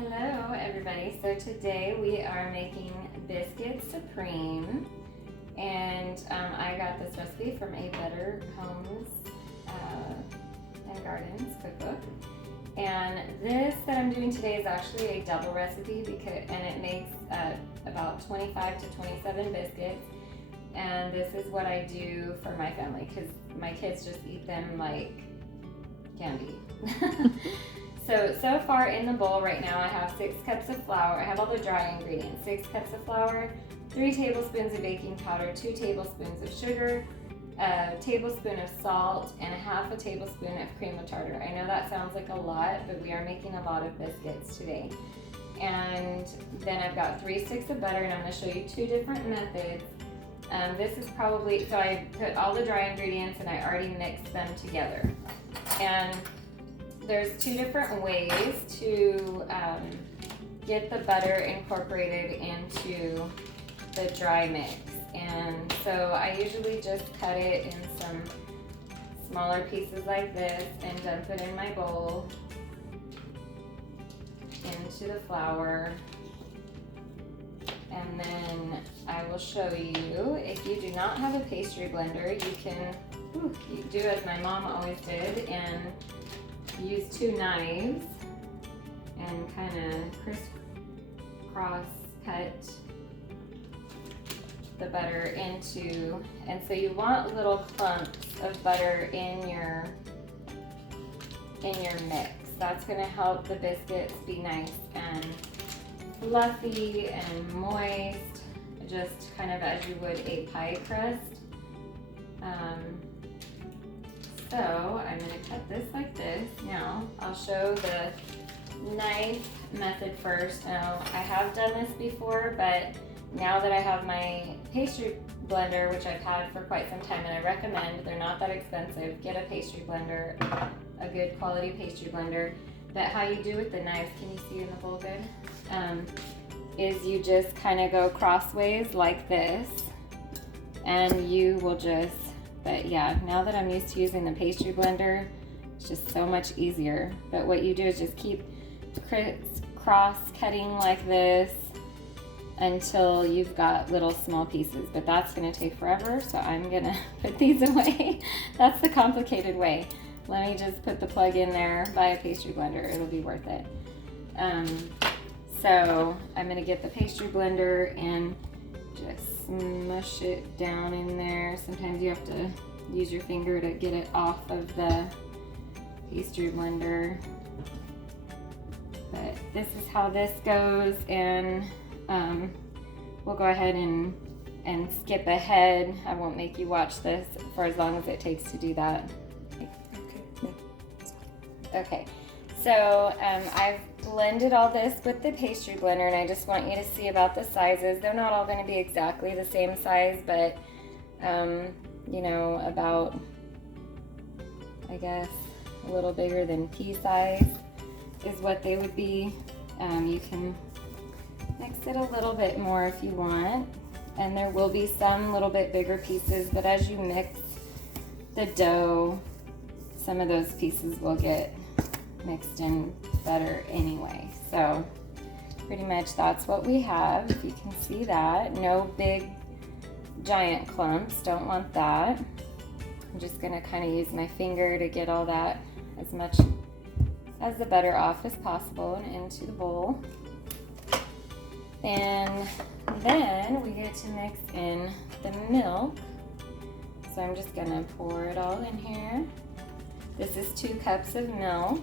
Hello everybody, so today we are making Biscuits Supreme, and I got this recipe from A Better Homes and Gardens cookbook. And this that I'm doing today is actually a double recipe and it makes about 25 to 27 biscuits. And this is what I do for my family because my kids just eat them like candy. So far in the bowl right now I have 6 cups of flour. I have all the dry ingredients. 6 cups of flour, 3 tablespoons of baking powder, 2 tablespoons of sugar, a tablespoon of salt, and a half a tablespoon of cream of tartar. I know that sounds like a lot, but we are making a lot of biscuits today. And then I've got 3 sticks of butter, and I'm going to show you 2 different methods. This is probably, so I put all the dry ingredients and I already mixed them together. And there's 2 different ways to get the butter incorporated into the dry mix. And so I usually just cut it in some smaller pieces like this and dump it in my bowl into the flour. And then I will show you, if you do not have a pastry blender, you can you do as my mom always did and use 2 knives and kind of crisscross cut the butter into, and so you want little clumps of butter in your mix. That's going to help the biscuits be nice and fluffy and moist, just kind of as you would a pie crust. So I'm going to cut this like this. Now I'll show the knife method first. Now I have done this before, but now that I have my pastry blender, which I've had for quite some time, and I recommend, they're not that expensive, get a pastry blender, a good quality pastry blender. But how you do with the knives, can you see in the bowl good? Is you just kind of go crossways like this, and you will just, but yeah, now that I'm used to using the pastry blender, it's just so much easier. But what you do is just keep cross cutting like this until you've got little small pieces, but that's gonna take forever, so I'm gonna put these away. That's the complicated way. Let me just put the plug in there, buy a pastry blender, it'll be worth it. So I'm gonna get the pastry blender and just smush it down in there. Sometimes you have to use your finger to get it off of the pastry blender. But this is how this goes, and we'll go ahead and skip ahead. I won't make you watch this for as long as it takes to do that. Okay, so I've blended all this with the pastry blender, and I just want you to see about the sizes. They're not all going to be exactly the same size, but you know, about, I guess, a little bigger than pea size is what they would be. You can mix it a little bit more if you want, and there will be some little bit bigger pieces, but as you mix the dough, some of those pieces will get mixed in better anyway. So pretty much that's what we have. If you can see that, no big giant clumps, don't want that. I'm just gonna kind of use my finger to get all that, as much as the butter off as possible, and into the bowl. And then we get to mix in the milk. So I'm just gonna pour it all in here. This is 2 cups of milk.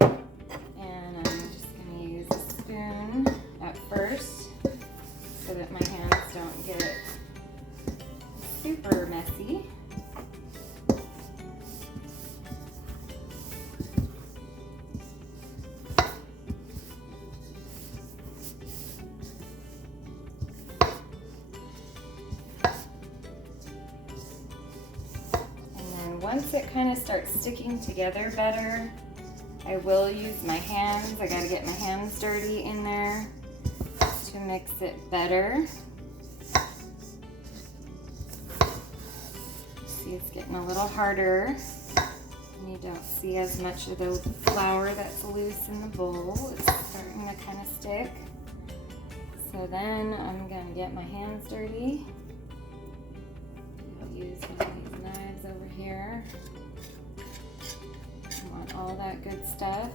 And I'm just gonna use a spoon at first so that my hands don't get super messy. Once it kind of starts sticking together better, I will use my hands. I gotta get my hands dirty in there to mix it better. See, it's getting a little harder. And you don't see as much of the flour that's loose in the bowl. It's starting to kind of stick. So then I'm gonna get my hands dirty. I'll use one of these knives over here. I want all that good stuff.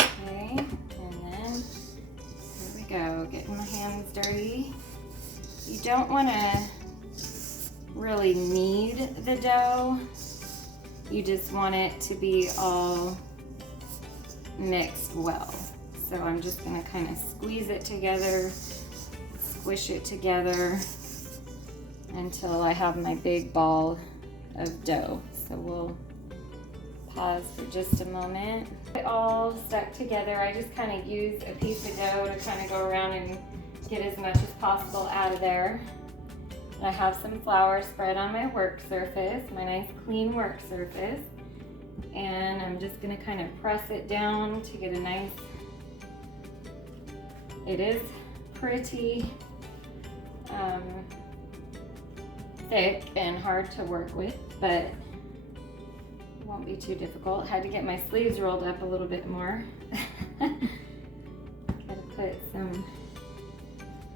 Okay, and then here we go, getting my hands dirty. You don't want to really knead the dough. You just want it to be all mixed well. So I'm just going to kind of squeeze it together, squish it together until I have my big ball of dough. So we'll pause for just a moment. It all stuck together. I just kind of use a piece of dough to kind of go around and get as much as possible out of there. And I have some flour spread on my work surface, my nice clean work surface. And I'm just gonna kind of press it down to get a nice, it is pretty thick and hard to work with, but it won't be too difficult. Had to get my sleeves rolled up a little bit more. Gotta put some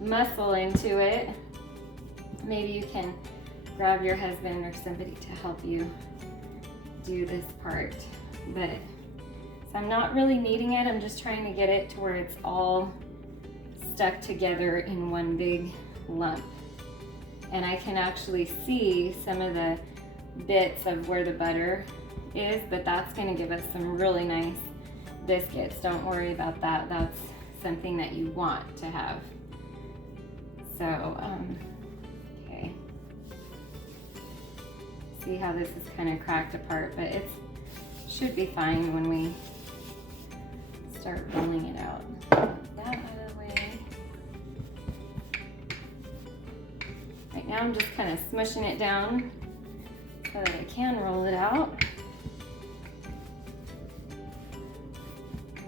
muscle into it. Maybe you can grab your husband or somebody to help you do this part. But so I'm not really kneading it, I'm just trying to get it to where it's all stuck together in one big lump. And I can actually see some of the bits of where the butter is, but that's going to give us some really nice biscuits. Don't worry about that. That's something that you want to have. So, okay. See how this is kind of cracked apart, but it should be fine when we start rolling it out. Get that out of the way. Right now I'm just kind of smushing it down so that I can roll it out.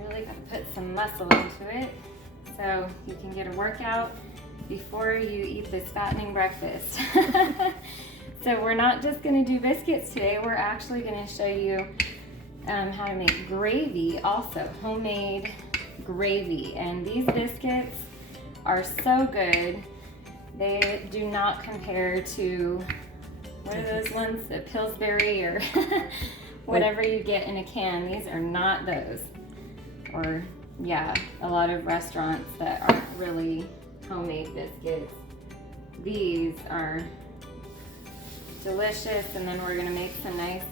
Really got to put some muscle into it so you can get a workout before you eat this fattening breakfast. So we're not just going to do biscuits today, we're actually going to show you how to make gravy also, homemade gravy. And these biscuits are so good. They do not compare to, what are those ones, the Pillsbury or whatever you get in a can. These are not those. Or yeah, a lot of restaurants that aren't really homemade biscuits. These are delicious. And then we're gonna make some nice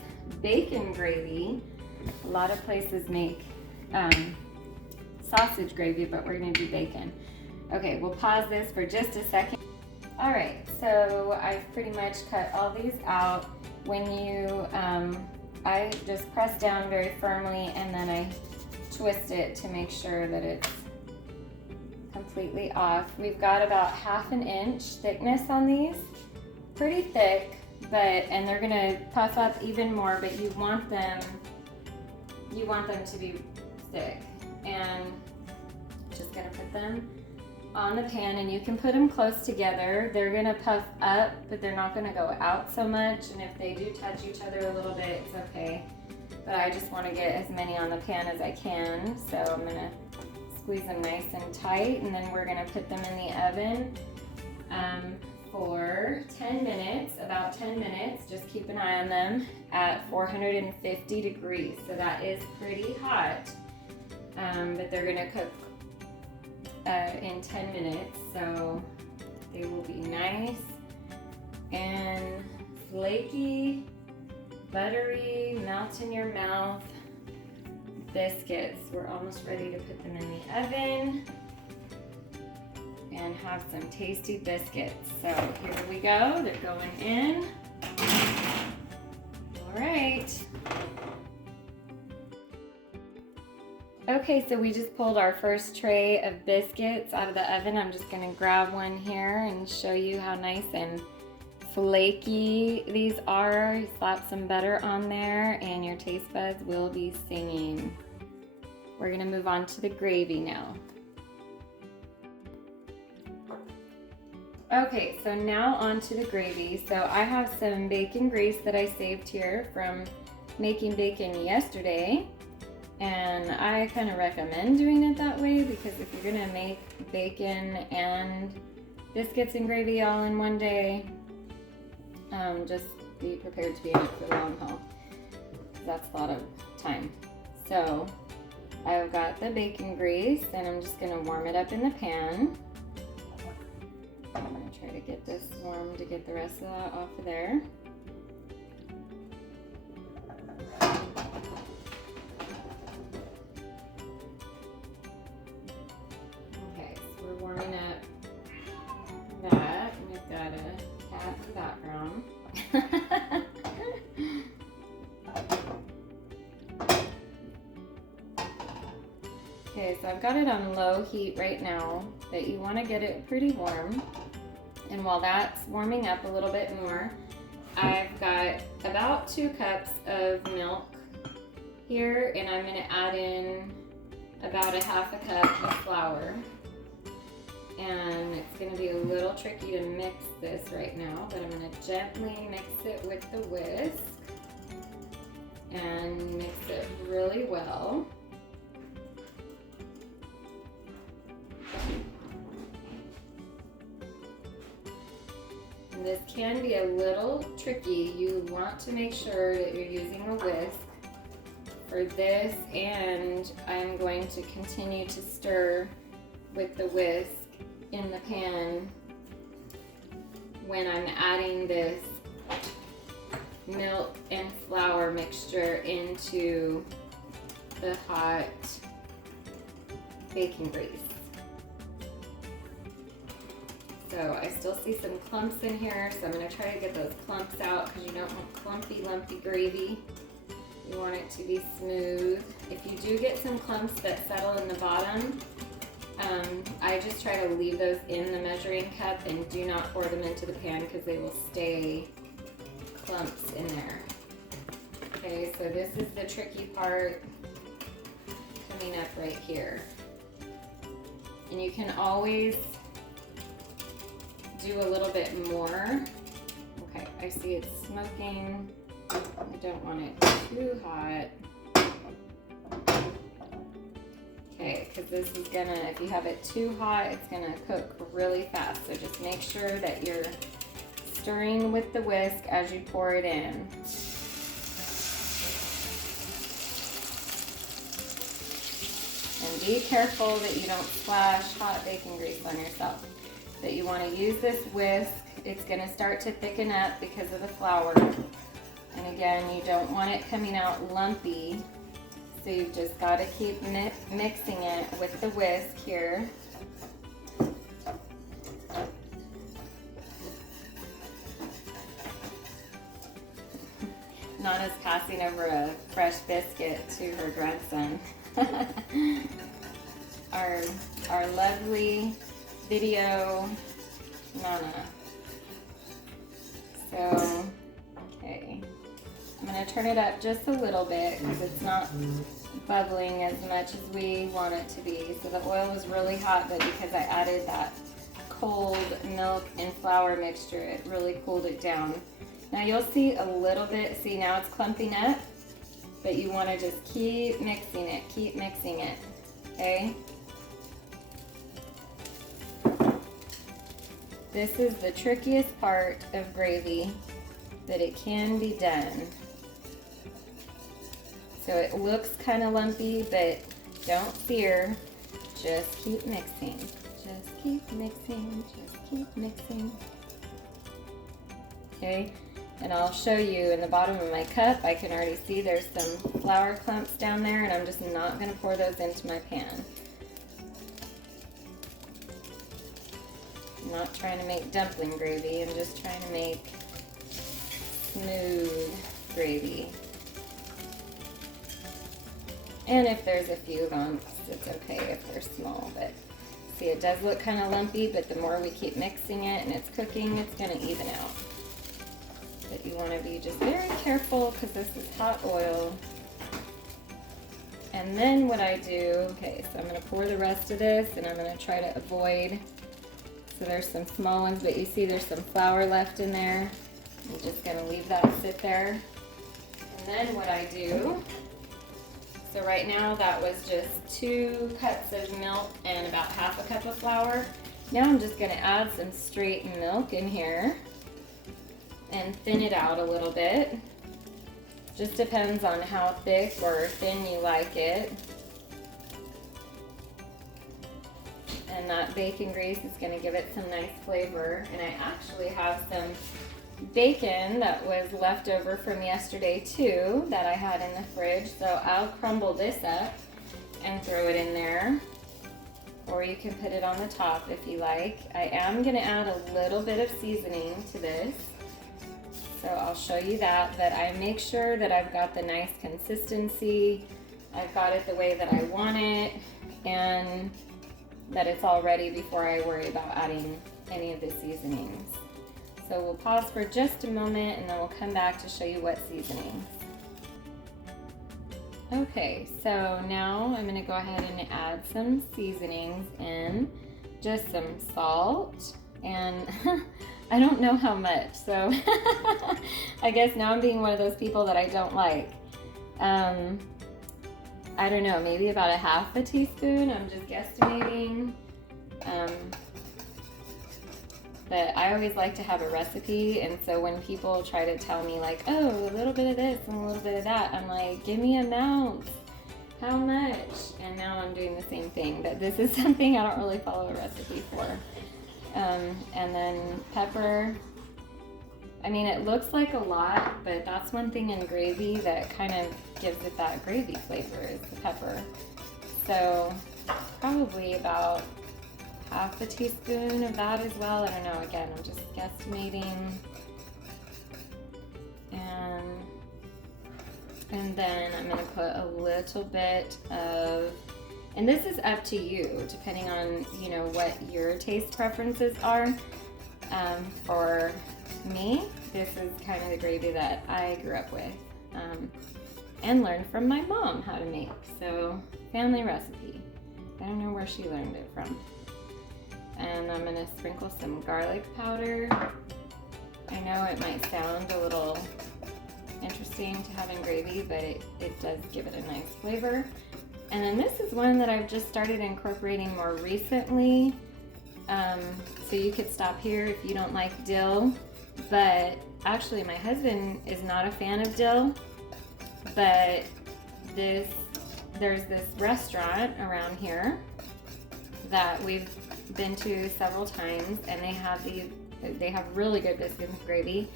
bacon gravy. A lot of places make sausage gravy, but we're gonna do bacon. Okay, we'll pause this for just a second. All right, so I've pretty much cut all these out. When you, I just press down very firmly and then I twist it to make sure that it's completely off. We've got about 1/2 inch thickness on these, pretty thick, and they're gonna puff up even more, but you want them to be thick. And just gonna put them on the pan, and you can put them close together. They're gonna puff up, but they're not gonna go out so much, and if they do touch each other a little bit, it's okay. But I just wanna get as many on the pan as I can, so I'm gonna squeeze them nice and tight, and then we're gonna put them in the oven for 10 minutes, about 10 minutes. Just keep an eye on them at 450 degrees. So that is pretty hot, but they're gonna cook in 10 minutes, so they will be nice and flaky, buttery, melt in your mouth biscuits. We're almost ready to put them in the oven and have some tasty biscuits. So here we go, they're going in. All right. Okay, so we just pulled our first tray of biscuits out of the oven. I'm just gonna grab one here and show you how nice and flaky these are. You slap some butter on there and your taste buds will be singing. We're gonna move on to the gravy now. Okay, so now on to the gravy. So I have some bacon grease that I saved here from making bacon yesterday. And I kind of recommend doing it that way because if you're gonna make bacon and biscuits and gravy all in one day, just be prepared to be in it for the long haul. That's a lot of time. So I've got the bacon grease and I'm just gonna warm it up in the pan. I'm gonna try to get this warm to get the rest of that off of there. Okay, so we're warming up that. We've got a cat in the background. Okay, so I've got it on low heat right now, but you want to get it pretty warm. And while that's warming up a little bit more, I've got about 2 cups of milk here, and I'm going to add in about a half a cup of flour. And it's going to be a little tricky to mix this right now, but I'm going to gently mix it with the whisk and mix it really well. And this can be a little tricky. You want to make sure that you're using a whisk for this, and I'm going to continue to stir with the whisk in the pan when I'm adding this milk and flour mixture into the hot bacon grease. So I still see some clumps in here, so I'm going to try to get those clumps out because you don't want clumpy, lumpy gravy. You want it to be smooth. If you do get some clumps that settle in the bottom, I just try to leave those in the measuring cup and do not pour them into the pan because they will stay clumps in there. Okay, so this is the tricky part coming up right here. And you can always do a little bit more. Okay, I see it's smoking. I don't want it too hot. Okay, because this is gonna, if you have it too hot, it's gonna cook really fast. So just make sure that you're stirring with the whisk as you pour it in. And be careful that you don't splash hot bacon grease on yourself. That you want to use this whisk. It's going to start to thicken up because of the flour. And again, you don't want it coming out lumpy. So you've just got to keep mixing it with the whisk here. Nana's passing over a fresh biscuit to her grandson. Our lovely video Nana. So, okay. I'm going to turn it up just a little bit because it's not bubbling as much as we want it to be. So the oil is really hot, but because I added that cold milk and flour mixture, it really cooled it down. Now you'll see a little bit, see now it's clumping up, but you want to just keep mixing it, okay? This is the trickiest part of gravy, but it can be done. So it looks kind of lumpy, but don't fear, just keep mixing. Just keep mixing, just keep mixing. Okay, and I'll show you in the bottom of my cup, I can already see there's some flour clumps down there, and I'm just not going to pour those into my pan. I'm not trying to make dumpling gravy, I'm just trying to make smooth gravy. And if there's a few lumps, it's okay if they're small, but see, it does look kind of lumpy, but the more we keep mixing it and it's cooking, it's going to even out. But you want to be just very careful because this is hot oil. And then what I do, okay, so I'm going to pour the rest of this, and I'm going to try to avoid So there's some small ones, but you see there's some flour left in there. I'm just gonna leave that sit there. And then what I do, so right now that was just 2 cups of milk and about half a cup of flour. Now I'm just gonna add some straight milk in here and thin it out a little bit. Just depends on how thick or thin you like it. And that bacon grease is going to give it some nice flavor. And I actually have some bacon that was left over from yesterday too that I had in the fridge. So I'll crumble this up and throw it in there. Or you can put it on the top if you like. I am going to add a little bit of seasoning to this. So I'll show you that, but I make sure that I've got the nice consistency. I've got it the way that I want it, and that it's all ready before I worry about adding any of the seasonings. So we'll pause for just a moment and then we'll come back to show you what seasonings. Okay, so now I'm gonna go ahead and add some seasonings in, just some salt, and I don't know how much, so I guess now I'm being one of those people that I don't like. I don't know, maybe about a half a teaspoon, I'm just guesstimating. But I always like to have a recipe, and so when people try to tell me like, oh, a little bit of this and a little bit of that, I'm like, give me amounts, how much? And now I'm doing the same thing, but this is something I don't really follow a recipe for. And then pepper. I mean, it looks like a lot, but that's one thing in gravy that kind of gives it that gravy flavor is the pepper. So probably about half a teaspoon of that as well. I don't know, again, I'm just guesstimating. And then I'm gonna put a little bit of, and this is up to you, depending on, you know, what your taste preferences are. For me, this is kind of the gravy that I grew up with and learned from my mom how to make. So, family recipe. I don't know where she learned it from. And I'm gonna sprinkle some garlic powder. I know it might sound a little interesting to have in gravy, but it does give it a nice flavor. And then this is one that I've just started incorporating more recently. So you could stop here if you don't like dill, but actually my husband is not a fan of dill, but there's this restaurant around here that we've been to several times, and they have really good biscuits and gravy.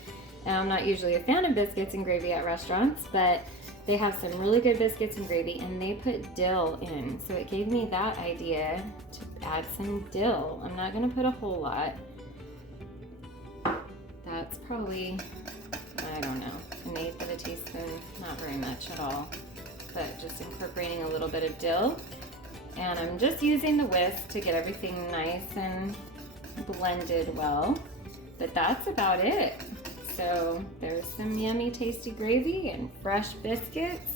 And I'm not usually a fan of biscuits and gravy at restaurants, but they have some really good biscuits and gravy, and they put dill in. So it gave me that idea to add some dill. I'm not gonna put a whole lot. That's probably, I don't know, an eighth of a teaspoon, not very much at all, but just incorporating a little bit of dill. And I'm just using the whisk to get everything nice and blended well, but that's about it. So there's some yummy tasty gravy and fresh biscuits.